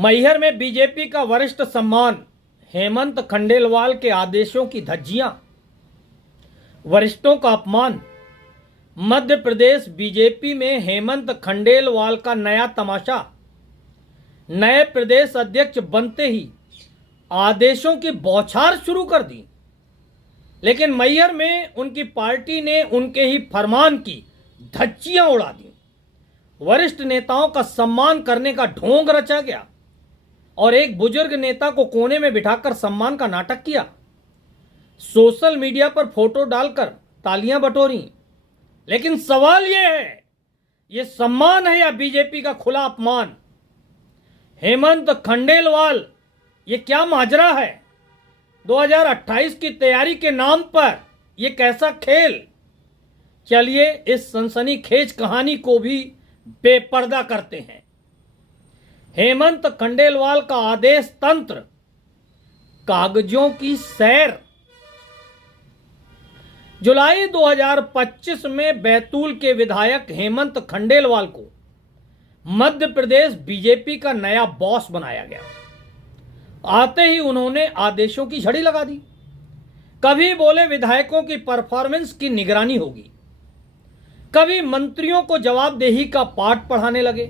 मैहर में बीजेपी का वरिष्ठ सम्मान, हेमंत खंडेलवाल के आदेशों की धज्जियां, वरिष्ठों का अपमान। मध्य प्रदेश बीजेपी में हेमंत खंडेलवाल का नया तमाशा। नए प्रदेश अध्यक्ष बनते ही आदेशों की बौछार शुरू कर दी, लेकिन मैहर में उनकी पार्टी ने उनके ही फरमान की धज्जियां उड़ा दी। वरिष्ठ नेताओं का सम्मान करने का ढोंग रचा गया और एक बुजुर्ग नेता को कोने में बिठाकर सम्मान का नाटक किया। सोशल मीडिया पर फोटो डालकर तालियां बटोरी। लेकिन सवाल यह है, यह सम्मान है या बीजेपी का खुला अपमान? हेमंत खंडेलवाल, ये क्या माजरा है? 2028 की तैयारी के नाम पर यह कैसा खेल? चलिए इस सनसनीखेज कहानी को भी बेपर्दा करते हैं। हेमंत खंडेलवाल का आदेश तंत्र, कागजों की सैर। जुलाई 2025 में बैतूल के विधायक हेमंत खंडेलवाल को मध्य प्रदेश बीजेपी का नया बॉस बनाया गया। आते ही उन्होंने आदेशों की झड़ी लगा दी। कभी बोले विधायकों की परफॉर्मेंस की निगरानी होगी, कभी मंत्रियों को जवाबदेही का पाठ पढ़ाने लगे,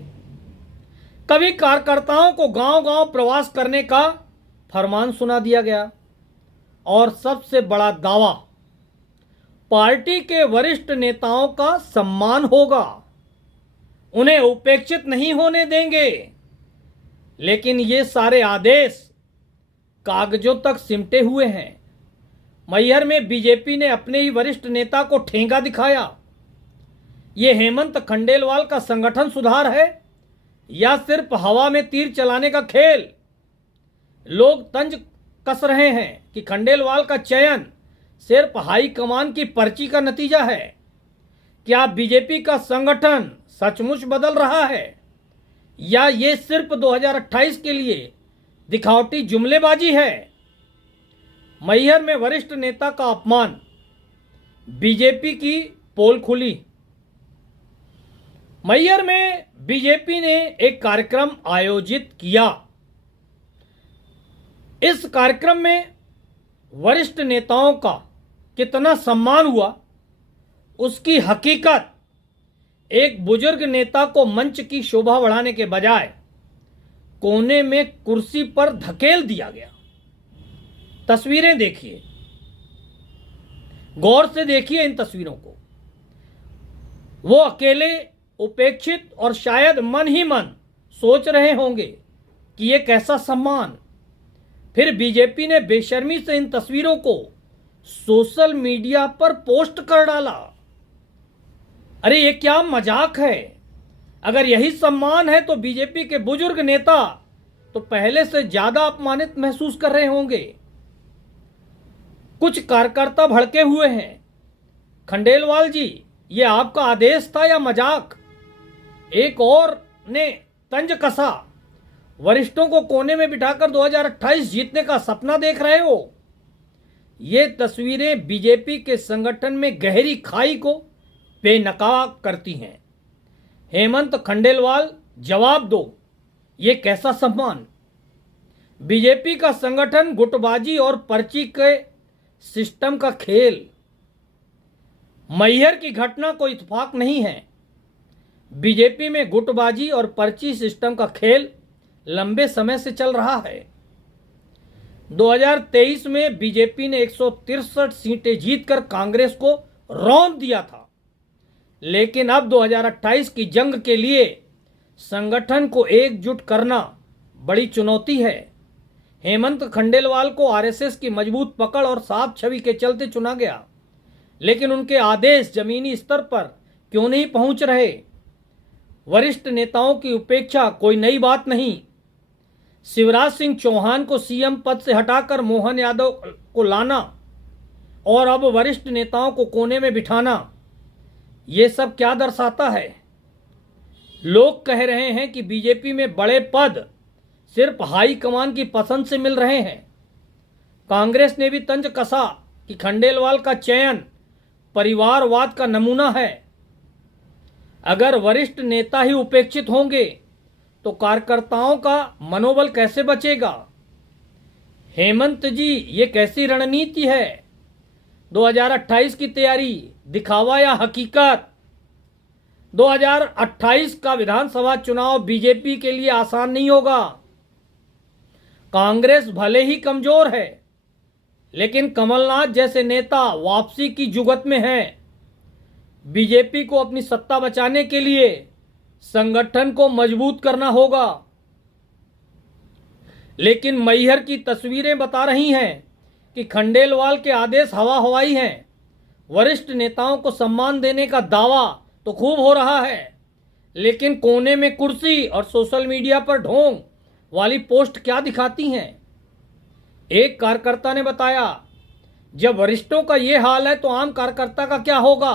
कभी कार्यकर्ताओं को गांव-गांव प्रवास करने का फरमान सुना दिया गया। और सबसे बड़ा दावा, पार्टी के वरिष्ठ नेताओं का सम्मान होगा, उन्हें उपेक्षित नहीं होने देंगे। लेकिन ये सारे आदेश कागजों तक सिमटे हुए हैं। मैहर में बीजेपी ने अपने ही वरिष्ठ नेता को ठेंगा दिखाया। ये हेमंत खंडेलवाल का संगठन सुधार है या सिर्फ हवा में तीर चलाने का खेल? लोग तंज कस रहे हैं कि खंडेलवाल का चयन सिर्फ हाईकमान की पर्ची का नतीजा है। क्या बीजेपी का संगठन सचमुच बदल रहा है या ये सिर्फ 2028 के लिए दिखावटी जुमलेबाजी है? मैहर में वरिष्ठ नेता का अपमान, बीजेपी की पोल खुली। मैहर में बीजेपी ने एक कार्यक्रम आयोजित किया। इस कार्यक्रम में वरिष्ठ नेताओं का कितना सम्मान हुआ, उसकी हकीकत एक बुजुर्ग नेता को मंच की शोभा बढ़ाने के बजाय कोने में कुर्सी पर धकेल दिया गया। तस्वीरें देखिए, गौर से देखिए इन तस्वीरों को। वो अकेले, उपेक्षित और शायद मन ही मन सोच रहे होंगे कि ये कैसा सम्मान। फिर बीजेपी ने बेशर्मी से इन तस्वीरों को सोशल मीडिया पर पोस्ट कर डाला। अरे ये क्या मजाक है? अगर यही सम्मान है तो बीजेपी के बुजुर्ग नेता तो पहले से ज्यादा अपमानित महसूस कर रहे होंगे। कुछ कार्यकर्ता भड़के हुए हैं। खंडेलवाल जी, ये आपका आदेश था या मजाक? एक और ने तंज कसा, वरिष्ठों को कोने में बिठाकर 2028 जीतने का सपना देख रहे हो। ये तस्वीरें बीजेपी के संगठन में गहरी खाई को बेनकाब करती हैं। हेमंत खंडेलवाल, जवाब दो, ये कैसा सम्मान? बीजेपी का संगठन गुटबाजी और पर्ची के सिस्टम का खेल। मैहर की घटना कोई इत्तेफाक नहीं है। बीजेप63 में गुटबाजी और पर्ची सिस्टम का खेल लंबे समय से चल रहा है। 2023 में बीजेपी ने 163 सीटें जीतकर कांग्रेस को रौंद दिया था, लेकिन अब 2028 की जंग के लिए संगठन को एकजुट करना बड़ी चुनौती है। हेमंत खंडेलवाल को आरएसएस की मजबूत पकड़ और साफ छवि के चलते चुना गया, लेकिन उनके आदेश जमीनी स्तर पर क्यों नहीं पहुंच रहे? वरिष्ठ नेताओं की उपेक्षा कोई नई बात नहीं। शिवराज सिंह चौहान को सीएम पद से हटाकर मोहन यादव को लाना और अब वरिष्ठ नेताओं को कोने में बिठाना, ये सब क्या दर्शाता है? लोग कह रहे हैं कि बीजेपी में बड़े पद सिर्फ हाईकमान की पसंद से मिल रहे हैं। कांग्रेस ने भी तंज कसा कि खंडेलवाल का चयन परिवारवाद का नमूना है। अगर वरिष्ठ नेता ही उपेक्षित होंगे तो कार्यकर्ताओं का मनोबल कैसे बचेगा? हेमंत जी, ये कैसी रणनीति है? 2028 की तैयारी, दिखावा या हकीकत? 2028 का विधानसभा चुनाव बीजेपी के लिए आसान नहीं होगा। कांग्रेस भले ही कमजोर है, लेकिन कमलनाथ जैसे नेता वापसी की जुगत में हैं। बीजेपी को अपनी सत्ता बचाने के लिए संगठन को मजबूत करना होगा। लेकिन मैहर की तस्वीरें बता रही हैं कि खंडेलवाल के आदेश हवा हवाई हैं। वरिष्ठ नेताओं को सम्मान देने का दावा तो खूब हो रहा है, लेकिन कोने में कुर्सी और सोशल मीडिया पर ढोंग वाली पोस्ट क्या दिखाती हैं? एक कार्यकर्ता ने बताया, जब वरिष्ठों का यह हाल है तो आम कार्यकर्ता का क्या होगा?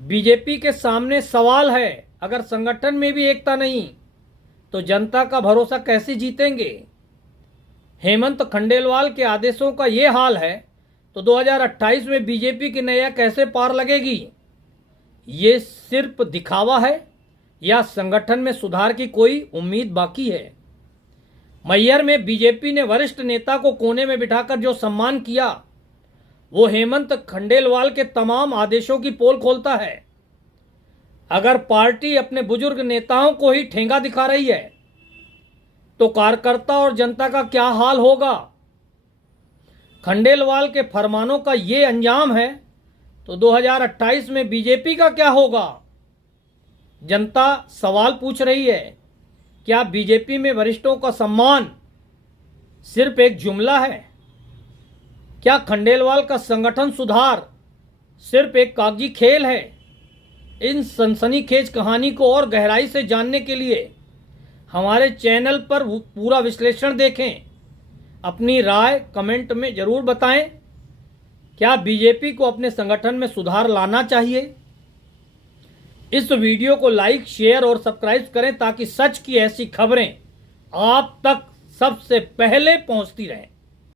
बीजेपी के सामने सवाल है, अगर संगठन में भी एकता नहीं तो जनता का भरोसा कैसे जीतेंगे? हेमंत खंडेलवाल के आदेशों का यह हाल है तो 2028 में बीजेपी की नैया कैसे पार लगेगी? ये सिर्फ दिखावा है या संगठन में सुधार की कोई उम्मीद बाकी है? मैहर में बीजेपी ने वरिष्ठ नेता को कोने में बिठाकर जो सम्मान किया, वो हेमंत खंडेलवाल के तमाम आदेशों की पोल खोलता है। अगर पार्टी अपने बुजुर्ग नेताओं को ही ठेंगा दिखा रही है तो कार्यकर्ता और जनता का क्या हाल होगा? खंडेलवाल के फरमानों का ये अंजाम है तो 2028 में बीजेपी का क्या होगा? जनता सवाल पूछ रही है, क्या बीजेपी में वरिष्ठों का सम्मान सिर्फ एक जुमला है? क्या खंडेलवाल का संगठन सुधार सिर्फ एक कागजी खेल है? इन सनसनीखेज कहानी को और गहराई से जानने के लिए हमारे चैनल पर पूरा विश्लेषण देखें। अपनी राय कमेंट में जरूर बताएं। क्या बीजेपी को अपने संगठन में सुधार लाना चाहिए? इस वीडियो को लाइक, शेयर और सब्सक्राइब करें ताकि सच की ऐसी खबरें आप तक सबसे पहले पहुंचती रहें।